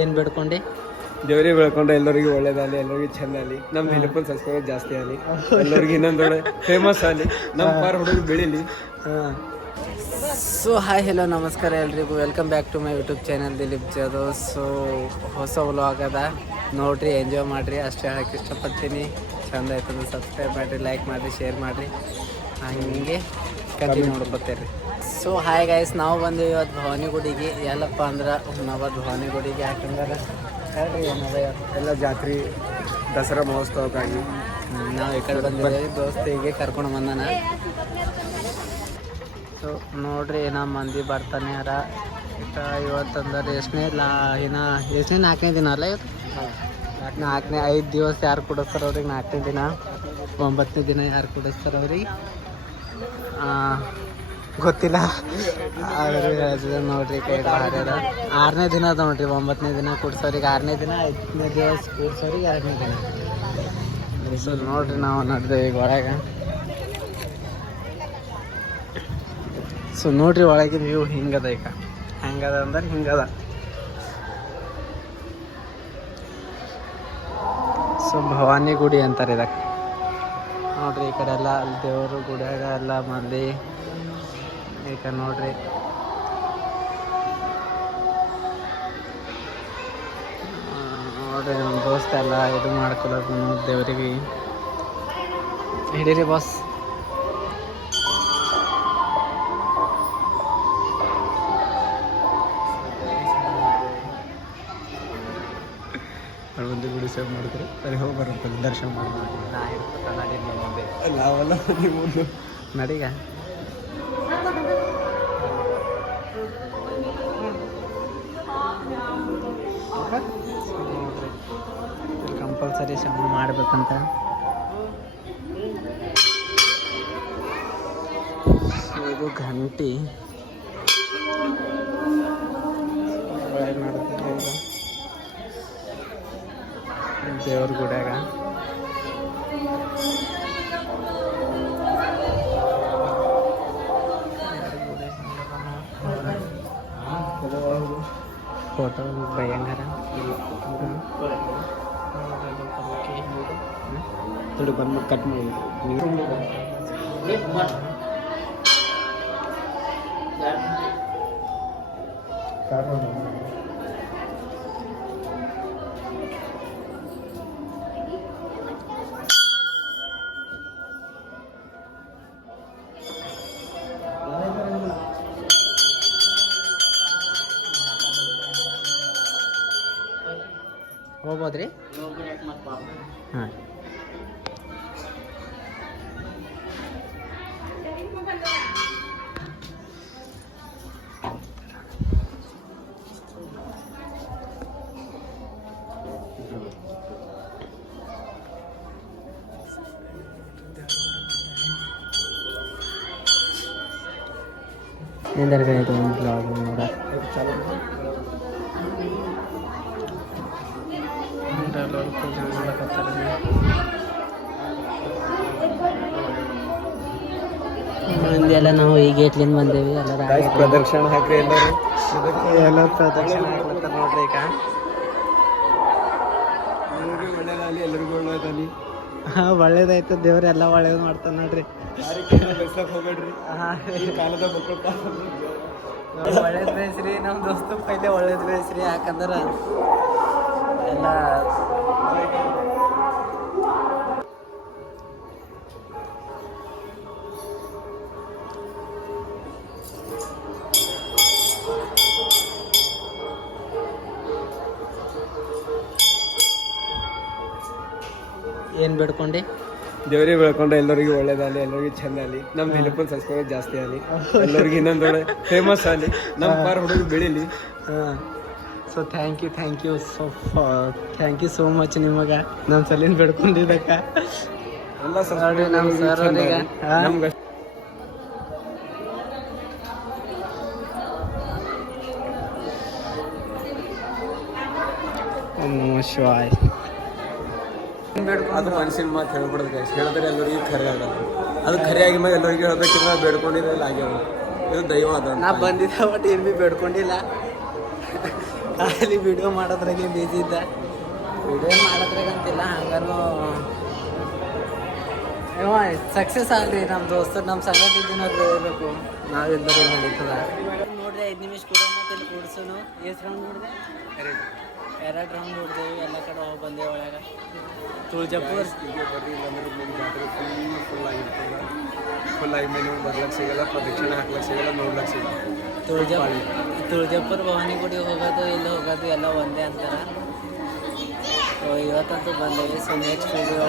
ಏನು ಬೇಡ್ಕೊಂಡು ದೇವರಿಗೆ ಬೆಳ್ಕೊಂಡ್ರೆ ಎಲ್ಲರಿಗೂ ಒಳ್ಳೇದಾಗಲಿ, ಎಲ್ಲರಿಗೂ ಚೆಂದ ಆಗಲಿ, ನಮ್ಮ ಹೆಲ್ಪಲ್ಲಿ ಸಬ್ಸ್ಕ್ರೈಬರ್ ಜಾಸ್ತಿ ಆಗಲಿ, ಎಲ್ಲರಿಗೂ ಇನ್ನೊಂದೊಳ್ಳೆ ಫೇಮಸ್ ಆಗಲಿ, ನಮ್ಮ ಪಾರ್ ಹುಡುಗರು ಬೆಳೀಲಿ. ಸೊ ಹಾಯ್ ಹೆಲೋ ನಮಸ್ಕಾರ ಎಲ್ರಿಗೂ, welcome back to my YouTube channel Dilip Jadhav. So ಹೊಸ ವ್ಲಾಗ್ ಅದ ನೋಡಿರಿ, ಎಂಜಾಯ್ ಮಾಡಿರಿ, ಅಷ್ಟೇ ಹೇಳಕ್ಕೆ ಇಷ್ಟಪಡ್ತೀನಿ. ಚಂದ ಆಯ್ತಂದ್ರೆ ಸಬ್ಸ್ಕ್ರೈಬ್ ಮಾಡಿರಿ, ಲೈಕ್ ಮಾಡಿರಿ, ಶೇರ್ ಮಾಡಿರಿ, ಹಂಗೆ ಕಂಟಿನ್ಯೂ ನೋಡ್ಕೊತೀರಿ. ಸೊ ಹಾಯ್ ಗೈಸ್, ನಾವು ಬಂದೀವಿ ಇವತ್ತು ಭವಾನಿ ಗುಡಿಗೆ. ಎಲ್ಲಪ್ಪ ಅಂದ್ರೆ ಹುಮ್ನಾಬಾದ್ ಭವಾನಿ ಗುಡಿಗೆ. ಯಾಕಂದ್ರೆ ಹೇಳ್ರಿ ಏನದ ಎಲ್ಲ ಜಾತ್ರೆ ದಸರಾ ಮಹೋತ್ಸವಕ್ಕಾಗಿ ನಾವು ಈ ಕಡೆ ಬಂದಿದ್ದೀವಿ, ದೋಸ್ತಿಗೆ ಕರ್ಕೊಂಡು ಬಂದಾನ. ಸೊ ನೋಡ್ರಿ ನಮ್ಮ ಮಂದಿ ಬರ್ತಾನೆ ಯಾರ ಇವತ್ತಂದ್ರೆ ಎಷ್ಟನೇ ನಾಲ್ಕನೇ ದಿನ ಅಲ್ಲ ಇವತ್ತು? 5 ದಿವಸ ಯಾರು ಕೊಡಿಸ್ತಾರೆ ಅವ್ರಿಗೆ, 4ನೇ ದಿನ 9ನೇ ದಿನ ಯಾರು ಕೊಡಿಸ್ತಾರೆ ಅವ್ರಿಗೆ ಗೊತ್ತಿಲ್ಲ. ನೋಡ್ರಿ ಕೈ ಭಾರಿ ಅದ. 6ನೇ ದಿನ ಅದ ನೋಡ್ರಿ, 9ನೇ ದಿನ ಕೊಡ್ಸೋರಿಗೆ 6ನೇ ದಿನ, 5ನೇ ದಿವಸ ಕೊಡ್ಸೋರಿಗೆ 2ನೇ ದಿನ. ಸೊ ನೋಡ್ರಿ ನಾವು ನಡೆದೇವೆ ಈಗ ಒಳಗೆ. ಸೊ ನೋಡ್ರಿ ಒಳಗಿನ ವ್ಯೂ ಹಿಂಗದ. ಈಗ ಹೆಂಗದ ಅಂದ್ರೆ ಹಿಂಗದ. ಸೊ ಭವಾನಿ ಗುಡಿ ಅಂತಾರೆ ಇದಕ್ಕೆ. ನೋಡ್ರಿ ಈ ಕಡೆ ಎಲ್ಲ ದೇವರು ಗುಡಿಯಾಗ ಎಲ್ಲ ಮಂದಿ ಈಗ ನೋಡ್ರಿ. ನೋಡ್ರಿ ನಮ್ಮ ದೋಸ್ತ ಎಲ್ಲ ಇದು ಮಾಡ್ಕೊಳ್ಳೋದು ದೇವರಿಗೆ. ಹಿಡೀರಿ ಬಾಸ್. ಒಂದು ಗುಡಿ ಸೇವ್ ಮಾಡಿದ್ರೆ ಅಲ್ಲಿ ಹೋಗಿ ಬರುತ್ತೆ, ದರ್ಶನ ಮಾಡ್ಬೋದು. ನಾ ಇರ್ತಾನ ಮುಂದೆ ನಾವೆಲ್ಲ ಮುಂದೆ ನಡೀಗ. ನೋಡ್ರಿ ಕಂಪಲ್ಸರಿ ಶ್ರಮ ಮಾಡ್ಬೇಕಂತ. ಇದು ಗಂಟಿ ಒಳಗೆ ಮಾಡ್ತಾರೆ ದೇವ್ರ ಗುಡಿಯಾಗ. ಫೋಟೋ ಭಯಂಕರ ಥೋಡಿ ಬಂದು ಕಟ್ ಮಾಡಿ ಹೋಗ್ಬೋದ್ರಿ. ಹಾಂ ನಿಂದರ್ಗಡೆ ಒಂದು ಬ್ಲಾಗ್ ನೋಡ ಮಂದಿ ಎಲ್ಲ. ನಾವು ಈ ಗೇಟ್ಲಿಂದ ಬಂದೇವಿ. ಎಲ್ಲರೂ ಪ್ರದಕ್ಷಿಣೆ ಹಾಕ್ರಿ, ಎಲ್ಲ ಪ್ರದಕ್ಷಿಣೆ ಹಾಕ್ಲತ್ತಾರ ನೋಡ್ರಿ. ಈಗ ಎಲ್ಲರಿಗೂ ಒಳ್ಳೇದಾಗಲಿ, ಎಲ್ಲರಿಗೂ ಒಳ್ಳೇದಾಗಲಿ. ಹಾಂ ಒಳ್ಳೇದಾಯ್ತು, ದೇವ್ರು ಎಲ್ಲ ಒಳ್ಳೇದು ಮಾಡ್ತಾನೆ ನೋಡ್ರಿ. ಹೋಗ್ಬೇಡ್ರಿ, ಕಾಲದ ಒಳ್ಳೇದು ಬೇಸ್ರಿ. ನಮ್ಮ ದೋಸ್ತು ಪೈಲೆ ಒಳ್ಳೇದು ಬೇಸ್ರಿ. ಯಾಕಂದ್ರೆ ಎಲ್ಲ ಏನು ಬೇಡ್ಕೊಂಡು ದೇವರಿಗೆ ಬೆಳ್ಕೊಂಡ್ರೆ ಎಲ್ಲರಿಗೂ ಒಳ್ಳೇದಾಗಲಿ, ಎಲ್ಲರಿಗೂ ಚೆಂದ ಆಗಲಿ, ನಮ್ಮ ಹೆಲ್ಪಲ್ಲಿ ಸಬ್ಸ್ಕ್ರೈಬರ್ ಜಾಸ್ತಿ ಆಗಲಿ, ಎಲ್ಲರಿಗೂ ಇನ್ನೊಂದೊಳ್ಳೆ ಫೇಮಸ್ ಆಗಲಿ, ನಮ್ಮ ಪಾರ್ ಹುಡುಗರು ಬೆಳೀಲಿ. So thank you so much ನಿಮಗೆ ನಮ್ಮ ಸಲಿಂದ ಬೇಡ್ಕೊಂಡಿದ್ದಕ್ಕ. ಎಲ್ಲ ನೋಡ್ರಿ ನಮ್ಮ ಸರ್ ಅವ್ರಿಗೆ ನಮ್ಗೆ ಶಿವಾಯ್. ಅದು ಮನುಷ್ಯನ ಮಾತು ಹೇಳ್ಬಿಡೋದು ಗೈಸ್. ಹೇಳಿದ್ರೆ ಎಲ್ಲರಿಗೂ ಖರೆ ಆಗಲ್ಲ. ಅದು ಖರೆಯಾಗಿ ಮೇಲೆ ಎಲ್ಲರಿಗೂ ಹೇಳ್ಬೇಕಿದ್ರೆ ಬೇಡ್ಕೊಂಡಿದ್ದೆಲ್ಲ ಆಗ್ಯಾವ. ಇದು ದೈವ ಅದ. ನಾ ಬಂದಿದ್ದೆ ಬಟ್ ಏನು ಭೀ ಬೇಡ್ಕೊಂಡಿಲ್ಲ. ಅಲ್ಲಿ ವಿಡಿಯೋ ಮಾಡೋದ್ರಾಗೆ ಬಿಜಿ ಇದ್ದ. ವಿಡಿಯೋ ಮಾಡೋದ್ರಾಗಂತಿಲ್ಲ, ಹಂಗಾನು ಸಕ್ಸಸ್ ಆಗ್ರಿ. ನಮ್ಮ ದೋಸ್ತರು ನಮ್ಮ ಸಂಗತಿ ಇದ್ದೀನವ್ರು ಹೇಳ್ಬೇಕು, ನಾವೆಲ್ಲರೂ ನಡೀತದ ನೋಡ್ರಿ. 5 ನಿಮಿಷ ಕೂಡ ಮತ್ತೆ ಇಲ್ಲಿ ಕೂಡ್ಸೋನು. ಎಷ್ಟು ರೌಂಡ್ ನೋಡಿದೆ? 2 ರೌಂಡ್ ನೋಡಿದೆವು. ಎಲ್ಲ ಕಡೆ ಹೋಗಿ ಬಂದೆ. ಒಳಗೆ ತುಳಜಾಪುರ ಫುಲ್ ಆಗಿ ಮೇಲೆ ಬರ್ಲಕ್ಕೆ ಸಿಗಲ್ಲ, ಪ್ರದಕ್ಷಿಣೆ ಹಾಕ್ಲಕ್ಕೆ ಸಿಗಲ್ಲ, ನೋಡ್ಲಕ್ಕೆ ಸಿಗಲ್ಲ. ತುಳಜಾಪುರ ಭವಾನಿ ಗುಡಿ ಹೋಗೋದು ಇಲ್ಲಿ ಹೋಗೋದು ಎಲ್ಲ ಒಂದೇ ಅಂತಾರೆ. ಸೊ ಇವತ್ತಂತೂ ಬಂದೇವಿ. ಸೊ ನೆಕ್ಸ್ಟ್ ವಿಡಿಯೋ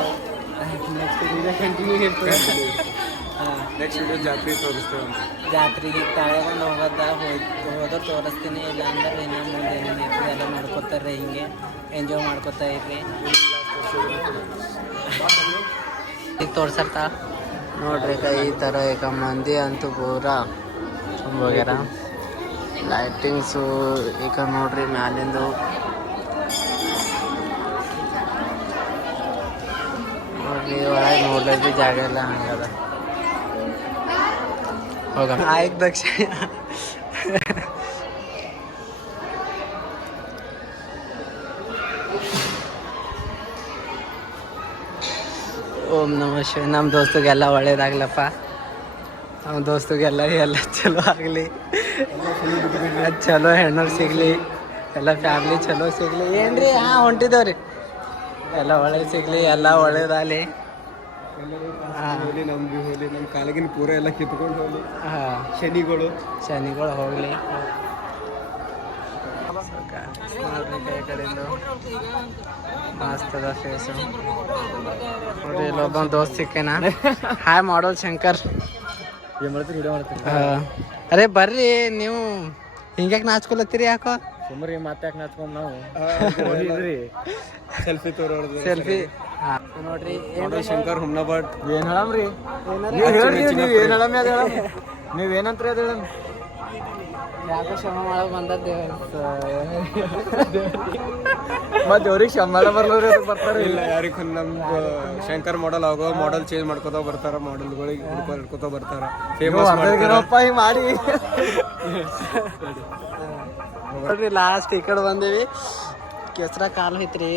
ಕಂಟಿನ್ಯೂ ಇರ್ತದೆ. ನೆಕ್ಸ್ಟ್ ವಿಡಿಯೋ ಜಾತ್ರೆ ತೋರಿಸ್ತೇವೆ. ಜಾತ್ರೆಗೆ ತಳೆಗೊಂಡು ಹೋದ್ರೆ ತೋರಿಸ್ತೀನಿ. ಇಲ್ಲ ಅಂದ್ರೆ ಇನ್ನು ಮುಂದೆ ಏನೇನು ಎಲ್ಲ ಮಾಡ್ಕೊತಾರೆ, ಹಿಂಗೆ ಎಂಜಾಯ್ ಮಾಡ್ಕೊತಾ ಇರ್ರಿ. ಈಗ ತೋರ್ಸರ್ತಾ ನೋಡ್ರಿ ಈ ಥರ ಈಗ ಮಂದಿ ಅಂತೂ ಪೂರಾ ತುಂಬೋಗ್ಯಾರ. ಲೈಟಿಂಗ್ಸು ಈಗ ನೋಡ್ರಿ ಮ್ಯಾಲಿಂದು ನೋಡ್ರಿ. ಒಳಗೆ ನೋಡ್ಲಿಕ್ಕೆ ಜಾಗ ಎಲ್ಲ ಹಂಗದ. ಹೋಗ ಆಯ್ತು ದಕ್ಷ. ಓಂ ನಮಃ ಶಿವಾಯ. ನಮ್ಮ ದೋಸ್ತಿಗೆಲ್ಲ ಒಳ್ಳೇದಾಗ್ಲಪ್ಪ. ನಮ್ಮ ದೋಸ್ತಿಗೆಲ್ಲ ಎಲ್ಲ ಚಲೋ ಆಗಲಿ, ಚಲೋ ಹೆಣ್ಣು ಸಿಗಲಿ, ಎಲ್ಲ ಫ್ಯಾಮ್ಲಿ ಚಲೋ ಸಿಗಲಿ. ಏನ್ರಿ ಹೊಂಟಿದ್ದೇವ್ರಿ. ಎಲ್ಲ ಒಳ್ಳೇದು ಸಿಗಲಿ, ಎಲ್ಲ ಒಳ್ಳೇದಾಗಲಿ. ಹೋಲಿ ನಮ್ದು ಹೋಲಿ, ನಮ್ಮ ಕಾಲಿಗಿನ ಪೂರ ಎಲ್ಲ ಕಿತ್ಕೊಂಡು ಹೋಗ್ಲಿ. ಶನಿಗಳು ಹೋಗ್ಲಿ. ನೋಡ್ರಿ ಕೈ ಕಡೆಯಿಂದ ಮಸ್ತದ ಫೇಸು. ನೋಡ್ರಿ ಇಲ್ಲೊಬ್ಬ ದೋಸ್ತ್ ಸಿಕ್ಕೇನಾ. ಹಾಯ್ ಮಾಡೋದು ಶಂಕರ್. ಅರೆ ಬರ್ರಿ ನೀವು. ಹಿಂಗ್ಯಾಕೆ ನಾಚ್ಕೊಳತ್ತೀರಿ? ಯಾಕೋ ಸುಮ್ಮರಿ ಮಾತಾಕ್ ನಾಚ್ಕೊಂಡ್ ನಾವು ಸೆಲ್ಫಿ ತೋರೋದು. ಸೆಲ್ಫಿ ನೋಡ್ರಿ. ಶಂಕರ್ ಹುಮ್ನಾಬಾದ್. ಏನ್ ಹೇಳಮ್ರಿ? ನೀವೇನಂತ್ರಿ ಅದ ಹೇಳ. ಯಾಕೋ ಶ್ರಮ ಮಾಡೋ ಬಂದದ್ದು ಮತ್ತೆ ಅವ್ರಿಗೆ ಶಂಬಾಲ ಬರ್ಲವ್ರಿ, ಬರ್ತಾರೆ. ಇಲ್ಲ ಯಾರಿಗೆ ನಮ್ದು ಶಂಕರ್ ಮಾಡೆಲ್ ಆಗೋ ಮಾಡೆಲ್ ಚೇಂಜ್ ಮಾಡ್ಕೋತಾ ಬರ್ತಾರ, ಮಾಡೆಲ್ಗಳಿಗೆ ಹಿಡ್ಕೋತಾ ಬರ್ತಾರ. ಫೇಮಸ್ ಮಾಡಿ ನೋಡ್ರಿ ಲಾಸ್ಟ್ ಈ ಕಡೆ ಬಂದೇವಿ. ಕೆಸರ ಕಾಲು ಐತ್ರಿ.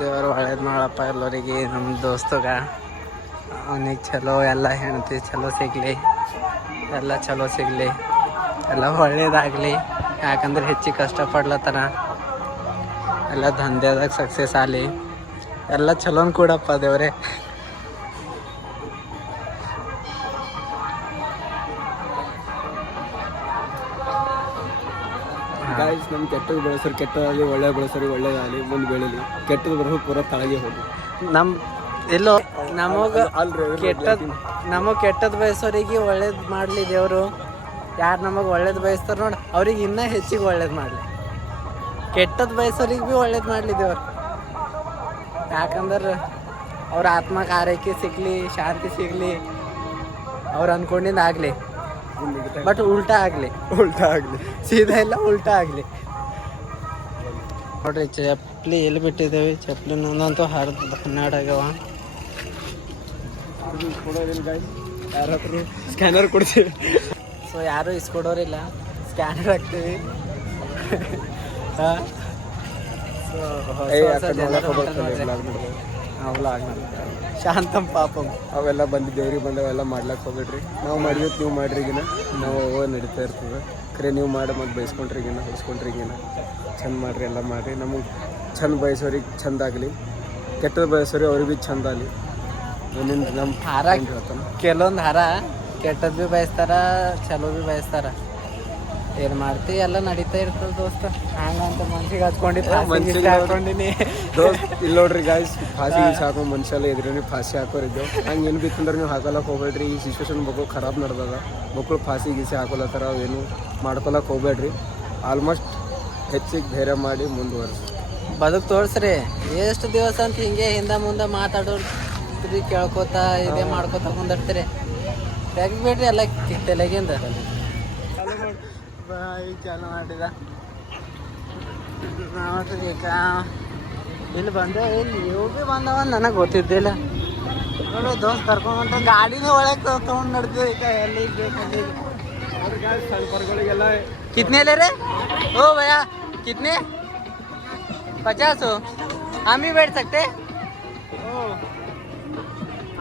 ದೇವರು ಒಳ್ಳೇದು ಮಾಡಪ್ಪ ಎಲ್ಲರಿಗೆ. ನಮ್ಮ ದೋಸ್ತಗ ಅವನಿಗೆ ಚಲೋ ಎಲ್ಲ ಹೆಣ್ತಿ ಚಲೋ ಸಿಗಲಿ, ಎಲ್ಲ ಚಲೋ ಸಿಗಲಿ, ಎಲ್ಲ ಒಳ್ಳೇದಾಗಲಿ. ಯಾಕಂದ್ರೆ ಹೆಚ್ಚಿಗೆ ಕಷ್ಟಪಡ್ಲತ್ತಾನ, ಎಲ್ಲ ದಂಧೆದಾಗ ಸಕ್ಸಸ್ ಆಗಲಿ, ಎಲ್ಲ ಚಲೋನ್ ಕೂಡಪ್ಪ ದೇವ್ರೆ. ಗಾಯ್ಸ್, ನಮ್ಮ ಕೆಟ್ಟದ್ದು ಬೆಳೆಸೋರು ಕೆಟ್ಟದಾಗಲಿ, ಒಳ್ಳೆ ಬೆಳೆಸೋರಿಗೆ ಒಳ್ಳೇದಾಗಲಿ, ಮುಂದೆ ಬೆಳೀಲಿ. ಕೆಟ್ಟದ್ದು ಬರೋ ಪೂರ ತಳಗೆ ಹೋಗಿ ಎಲ್ಲೋ ನಮಗೆ ಕೆಟ್ಟದ್ದು ಬಯಸೋರಿಗೆ ಒಳ್ಳೇದು ಮಾಡಲಿ ದೇವರು. ಯಾರು ನಮಗೆ ಒಳ್ಳೇದು ಬಯಸ್ತಾರೆ ನೋಡಿ, ಅವ್ರಿಗೆ ಇನ್ನೂ ಹೆಚ್ಚಿಗೆ ಒಳ್ಳೇದು ಮಾಡಲಿ. ಕೆಟ್ಟದ್ದು ಬಯಸೋರಿಗೆ ಭೀ ಒಳ್ಳೇದು ಮಾಡಲಿ ದೇವ್ರು. ಯಾಕಂದ್ರೆ ಅವ್ರ ಆತ್ಮಕ್ಕೆ ಆರೈಕೆ ಸಿಗಲಿ, ಶಾಂತಿ ಸಿಗಲಿ, ಅವ್ರು ಅಂದ್ಕೊಂಡಿದ್ದು ಆಗಲಿ. ಬಟ್ ಉಲ್ಟಾ ಆಗಲಿ ಸೀದಾ ಇಲ್ಲ, ಉಲ್ಟಾ ಆಗಲಿ. ನೋಡ್ರಿ ಚಪ್ಪಲಿ ಎಲ್ಲಿ ಬಿಟ್ಟಿದ್ದೇವೆ. ಚಪ್ಪಲಿ ನಂದಂತೂ ಹರಿದು ಹನ್ನೆರಡಾಗ್ಯಾವ. ಸ್ಕ್ಯಾನರ್ ಕೊಡ್ತೀವಿ. ಸೊ ಯಾರು ಇಸ್ಕೊಡೋರಿಲ್ಲ, ಸ್ಕ್ಯಾನರ್ ಹಾಕ್ತೀವಿ. ಶಾಂತಂ ಪಾಪಂ ಅವೆಲ್ಲ ಬಂದಿದ್ದೇವ್ರಿ, ಬಂದವೆಲ್ಲ ಮಾಡ್ಲಕ್ಕೆ ಹೋಗ್ಬೇಡ್ರಿ. ನಾವು ಮಾಡಿದ್ವಿ, ನೀವು ಮಾಡ್ರಿಗಿನ ನಾವು ನಡೀತಾ ಇರ್ತದೆ. ಖರೆ ನೀವು ಮಾಡಿ ಮತ್ತೆ ಬಯಸ್ಕೊಂಡ್ರಿಗಿನ ಹೊಸ್ಕೊಂಡ್ರಿಗಿನ ಚಂದ ಮಾಡಿರಿ, ಎಲ್ಲ ಮಾಡಿರಿ. ನಮಗೆ ಚಂದ ಬಯಸೋರಿಗೆ ಚಂದ ಆಗಲಿ, ಕೆಟ್ಟದ್ದು ಬಯಸೋರಿಗೆ ಅವ್ರಿಗೆ ಭೀ ಚಂದ ಆಗಲಿ. ಏನೇನು ನಮ್ಮ ಹಾರ ಕೆಲವೊಂದು ಹಾರ ಕೆಟ್ಟದ್ದು ಭೀ ಬಯಸ್ತಾರ, ಚಲೋ ಭೀ ಬಯಸ್ತಾರ. ಏನು ಮಾಡ್ತಿ, ಎಲ್ಲ ನಡೀತಾ ಇರ್ತದೆ ದೋಸ್ತ. ಹಂಗಂತ ಮನ್ಸಿಗೆ ಹಾಕೊಂಡಿನಿ ದೋಸ್ತ್. ಇಲ್ಲಿ ನೋಡ್ರಿ ಗಾಯ್ಸ್, ಫಾಸಿ ಹಾಕೋ ಮನುಷ್ಯಲ್ಲ ಇದ್ರಿ, ಫಾಸಿ ಹಾಕೋರಿದ್ದೆವು. ಹಂಗೆ ಏನು ಬಿತ್ತಂದ್ರೆ ನೀವು ಹಾಕೊಳಕ್ಕೆ ಹೋಗ್ಬೇಡ್ರಿ. ಈ ಸಿಚುವೇಶನ್ ಮಕ್ಕಳು ಖರಾಬ್ ನಡೆದದ. ಮಕ್ಕಳು ಫಾಸಿ ಗೀಸಿ ಹಾಕೊಳತ್ತಾರ, ಅವೇನು ಮಾಡ್ಕೊಳಕ್ಕೆ ಹೋಗ್ಬೇಡ್ರಿ. ಆಲ್ಮೋಸ್ಟ್ ಹೆಚ್ಚಿಗೆ ಧೈರ್ಯ ಮಾಡಿ ಮುಂದುವರಿಸಿ ಬದುಕು ತೋರಿಸ್ರಿ. ಎಷ್ಟು ದಿವಸ ಅಂತ ಹಿಂಗೆ ಹಿಂದೆ ಮುಂದೆ ಮಾತಾಡೋದ್ರಿ, ಕೇಳ್ಕೊತಾ ಇದೇ ಮಾಡ್ಕೊತಾ ಕುಂದಿರ್ತೀರಿ. ತೆಗಿಬೇಡ್ರಿ ಎಲ್ಲ ತಲೆಗಿಂದ. ಚಾಲು ಮಾಡಿದ ನೋಡ್ರಿ. ಈಗ ಇಲ್ಲಿ ಬಂದೆ, ಇಲ್ಲಿ ಇವು ಭೀ ಬಂದವ, ನನಗೆ ಗೊತ್ತಿದ್ದಿಲ್ಲ. ನೋಡಿ ದೋಸ್ತ್ ಕರ್ಕೊಂಡ್ಬಂತ ಗಾಡಿನೇ ಒಳಗೆ ತೊಗೊಂಡು ನಡ್ತೀವಿ. ಈಗ ಎಲ್ಲಿಗೆ ಬೇಕು ಅಲ್ಲಿಗೆ ಸಣ್ಣ ಪರ್ಗಳಿಗೆಲ್ಲ कितने ले रहे ओ भैया कितने 50 हो हम भी बैठ सकते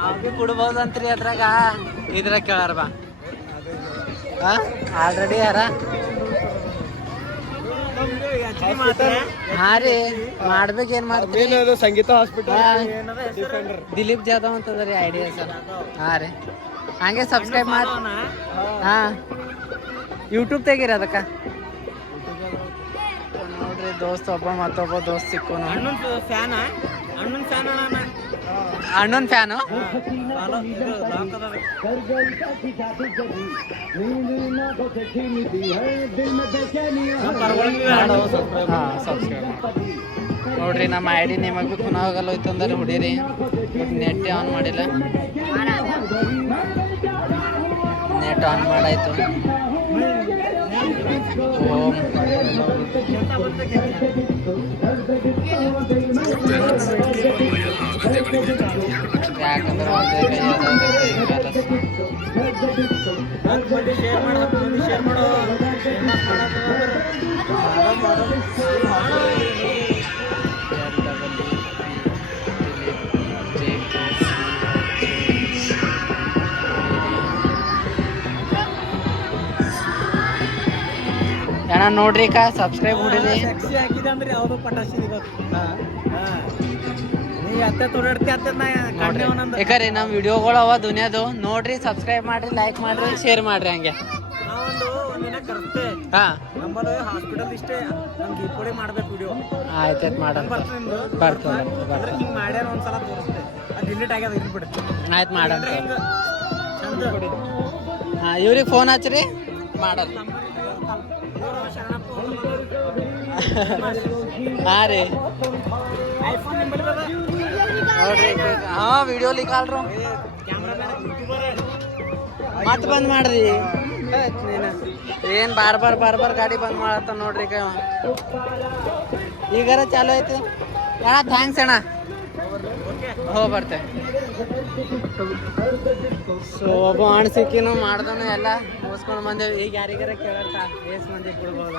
आप भी ಕೊಡ್ಬೋದು ಅಂತ್ರಿ ಅದ್ರಾಗ ಇದ್ರಾಗ ಕೇಳಾರ ಬಾ ಆಲ್ರೆಡಿ ಯಾರ ಹಾ ರೀ ಮಾಡ್ಬೇಕೇನ್ ಮಾಡ್ತೀರಿ ಅದು ಸಂಗೀತ ಹಾಸ್ಪಿಟಲ್ ದಿಲೀಪ್ ಜಾಧವ್ ಅಂತದ ರೀ ಐಡಿಯಾ ಸರ್ ಹಾ ರೀ ಹಂಗೆ ಸಬ್ಸ್ಕ್ರೈಬ್ ಮಾಡಿ ಹಾ ಯೂಟ್ಯೂಬ್ ತೆಗೀರಿ ಅದಕ್ಕೆ ನೋಡ್ರಿ ದೋಸ್ತ್ ಒಬ್ಬ ಮತ್ತೊಬ್ಬ ದೋಸ್ತ್ ಸಿಕ್ಕೋನು ಅಣ್ಣನ್ ಫ್ಯಾನು ನೋಡ್ರಿ ನಮ್ಮ ಐಡಿ ನಿಮಗೆ ಭೀ ಪುನಃ ಹೋಗಲ್ಲ ಹೋಯ್ತು ಅಂದ್ರೆ ಹೊಡೀರಿ ನೆಟ್ ಆನ್ ಮಾಡಿಲ್ಲ ನೆಟ್ ಆನ್ ಮಾಡಾಯ್ತು ಓಂ ಯಾಕಂದ್ರೆ ಅಣ್ಣ ನೋಡ್ರಿ ಕಾ ಸಬ್ಸ್ಕ್ರೈಬ್ ಹೊಡಿರಿ ಯಾಕಂದ್ರೆ ನಮ್ಮ ವಿಡಿಯೋಗಳು ಅವ ದುನಿಯಾದು ನೋಡ್ರಿ ಸಬ್ಸ್ಕ್ರೈಬ್ ಮಾಡ್ರಿ ಲೈಕ್ ಮಾಡ್ರಿ ಶೇರ್ ಮಾಡ್ರಿ ಹಂಗೆ ಹಾ ಹಾಸ್ಪಿಟಲ್ ಇಷ್ಟೇ ನಮ್ಗೆ ಈ ಮಾಡ್ಬೇಕು ವಿಡಿಯೋ ಆಯ್ತಾಯ್ತು ಮಾಡೋಣ ಹಿಂಗ್ ಮಾಡ್ಯಾರ ಒಂದ್ಸಲ ತೋರಿಸ್ತೆ ಅದು ಡಿಲೀಟ್ ಆಗ್ಯದ ಇರ್ಬಿಡುತ್ತೆ ಆಯ್ತು ಮಾಡೋಣ ಹಾಂ ಇವ್ರಿಗೆ ಫೋನ್ ಹಚ್ಚ್ರಿ ಮಾಡಲ್ಲ ಹಾಂ ರೀ ನೋಡ್ರಿ ಹಾಂ ವಿಡಿಯೋ ಲಿಕಾಲ್ರು ಮತ್ತೆ ಬಂದ್ ಮಾಡ್ರಿ ಏನ್ ಬಾರ್ ಬಾರ್ ಗಾಡಿ ಬಂದ್ ಮಾಡತ್ತ ನೋಡ್ರಿ ಈಗಾರ ಚಾಲು ಐತಿ ಅಣ್ಣ ಥ್ಯಾಂಕ್ಸ್ ಅಣ್ಣ ಬರ್ತೆ ಸೊ ಒಬ್ಬ ಅಣ್ಣ ಸಿಕ್ಕಿನು ಮಾಡ್ದನು ಎಲ್ಲ ಮುಗಿಸ್ಕೊಂಡು ಬಂದೇವಿ ಈಗ ಯಾರಿಗಾರ ಕೇಳತ್ತ ಎಷ್ಟು ಮಂದಿ ಕೊಡ್ಬೋದ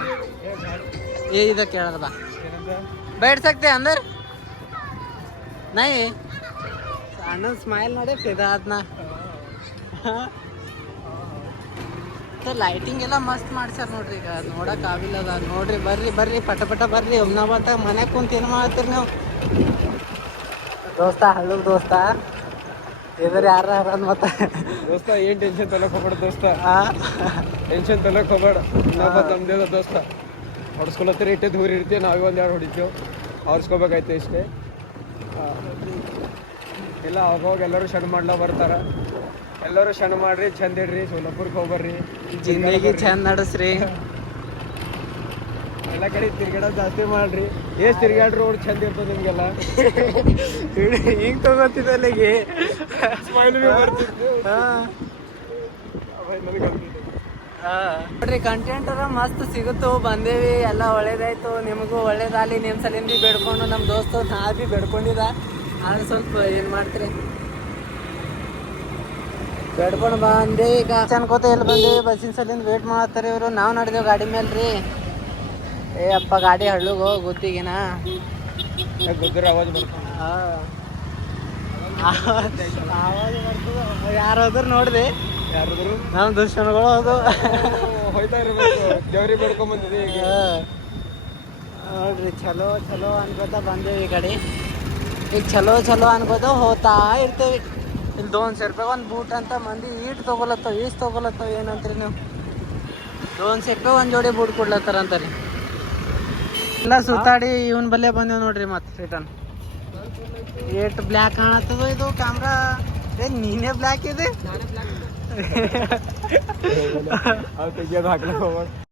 ಇದ ಕೇಳದ ಬಾ बैठ सकते हैं अंदर नहीं अन्न स्माइल ನೋಡಿ ಫಿದಾ ಆದ್ನ ಲೈಟಿಂಗ್ ಎಲ್ಲ ಮಸ್ತ್ ಮಾಡ್ಸ್ಯಾರ ನೋಡ್ರಿ ಈಗ ನೋಡಕ್ ಆಗಿಲ್ಲ ಅದ ನೋಡ್ರಿ ಬರ್ರಿ ಪಟ ಬರ್ರಿ ಒಮ್ನಾಬಾತ ಮನ್ಯಾಗ ಕುಂತ ಏನ್ ಮಾಡ್ತೀರಿ ನೀವು ದೋಸ್ತ ಹಳ್ಳು ದೋಸ್ತ ಇದ್ರ ಯಾರ ಮತ್ತ ದೋಸ್ತ ಏನ್ ಟೆನ್ಷನ್ ತಲಕ್ ಹೋಗ್ಬೇಡ ದೋಸ್ತ ಟೆನ್ಷನ್ ತಲಕ್ ಹೋಗ್ಬೇಡ ನಮ್ದೇದ ದೋಸ್ತ ಹೊಡ್ಸ್ಕೊಳತ್ತರ ಇಟ್ಟೆ ದೂರ ಇರ್ತೀವಿ ನಾವೇ ಒಂದೆರಡು ಹೊಡಿತೀವಿ ಹೊಡ್ಸ್ಕೊಬೇಕಾಯ್ತು ಇಷ್ಟೇ ಇಲ್ಲ ಅವಾಗ ಎಲ್ಲರೂ ಶಣ್ ಮಾಡ್ಲಾ ಬರ್ತಾರ ಎಲ್ಲರೂ ಶಣ್ ಮಾಡ್ರಿ ಚಂದ ಇಡ್ರಿ ಸೋಲಾಪುರ್ಗೆ ಹೋಗ್ಬರ್ರಿ ಜಿಂದಗಿ ಚಂದ ನಡೆಸ್ರಿ ಎಲ್ಲ ಕಡೆ ತಿರ್ಗಾಡೋದು ಜಾಸ್ತಿ ಮಾಡ್ರಿ ಎಷ್ಟು ತಿರ್ಗಾಡ್ರಿ ರೋಡ್ ಚಂದ ಇರ್ತದೆ ನಿಮ್ಗೆಲ್ಲ ಹಿಂಗ್ ತಗೋತಿದ್ದಲ್ಲಿಗೆ ನೋಡ್ರಿ ಕಂಟೆಂಟ್ ಮಸ್ತ್ ಸಿಗುತ್ತು ಬಂದೇವಿ ಎಲ್ಲ ಒಳ್ಳೇದಾಯ್ತು ನಿಮಗೂ ಒಳ್ಳೇದಾಗಲಿ ನಿಮ್ಮ ಸಲಿಂದ ಭೀ ಬೇಡ್ಕೊಂಡು ನಮ್ಮ ದೋಸ್ತು ನಾ ಭೀ ಬೇಡ್ಕೊಂಡಿದ್ದ ಆದ್ರೆ ಸ್ವಲ್ಪ ಏನು ಮಾಡ್ತೀರಿ ಬೇಡ್ಕೊಂಡು ಬಂದೆ ಈಗ ಅನ್ಕೋತ ಎಲ್ಲಿ ಬಂದೇವಿ ಬಸ್ಸಿನ ಸಲಿಂದ ವೇಟ್ ಮಾಡತ್ತಾರೆ ಇವರು ನಾವು ನಡೆದೇವು ಗಾಡಿ ಮೇಲೆ ರೀ ಏ ಅಪ್ಪ ಗಾಡಿ ಹಳ್ಳುಗೋ ಗುದ್ದಿಗಿನ ಗುದ್ರ ಆವಾಜ್ ಬರ್ತದೆ ಆವಾಜ್ ಬರ್ತದ ಯಾರಾದ್ರು ನೋಡ್ರಿ ಯಾರಾದ್ರು ನಮ್ಮ ದುಶ್ಮನ್ಗಳು ಹೌದು ಹೋಯ್ತಾ ಇರ್ಬೇಕು ದೇವ್ರಿಗೆ ಬೇಡ್ಕೊಂಬಂದಿದೆ ಈಗ ನೋಡ್ರಿ ಚಲೋ ಅನ್ಕೋತ ಬಂದೇವಿ ಈ ಕಡೆ ಈಗ ಚಲೋ ಅನ್ಕೋತ ಹೋಗ್ತಾ ಇರ್ತೇವಿ ಇಲ್ಲಿ 200 ರೂಪಾಯಿ ಒಂದು ಬೂಟ್ ಅಂತ ಮಂದಿ ಈಟ್ ತೊಗೊಲತ್ತವ ಏನಂತೀರಿ ನೀವು 200 ರೂಪಾಯಿ ಒಂದು ಜೋಡಿ ಬೂಟ್ ಕೊಡ್ಲತ್ತಾರ ಅಂತಾರಿ ಎಲ್ಲ ಸುತ್ತಾಡಿ ಇವನ್ ಬಲ್ಲೆ ಬಂದೇವ್ ನೋಡ್ರಿ ಮತ್ತೆ ರಿಟರ್ನ್ ಏಟ್ ಬ್ಲ್ಯಾಕ್ ಕಾಣತ್ತದ ಇದು ಕ್ಯಾಮ್ರಾ ನೀನೇ ಬ್ಲ್ಯಾಕ್ ಇದೆ ತೆಗಿಯೋದು ಹಾಕ್ಲಕ್ಕೆ ಹೋಗ್ಬಾರ್ದು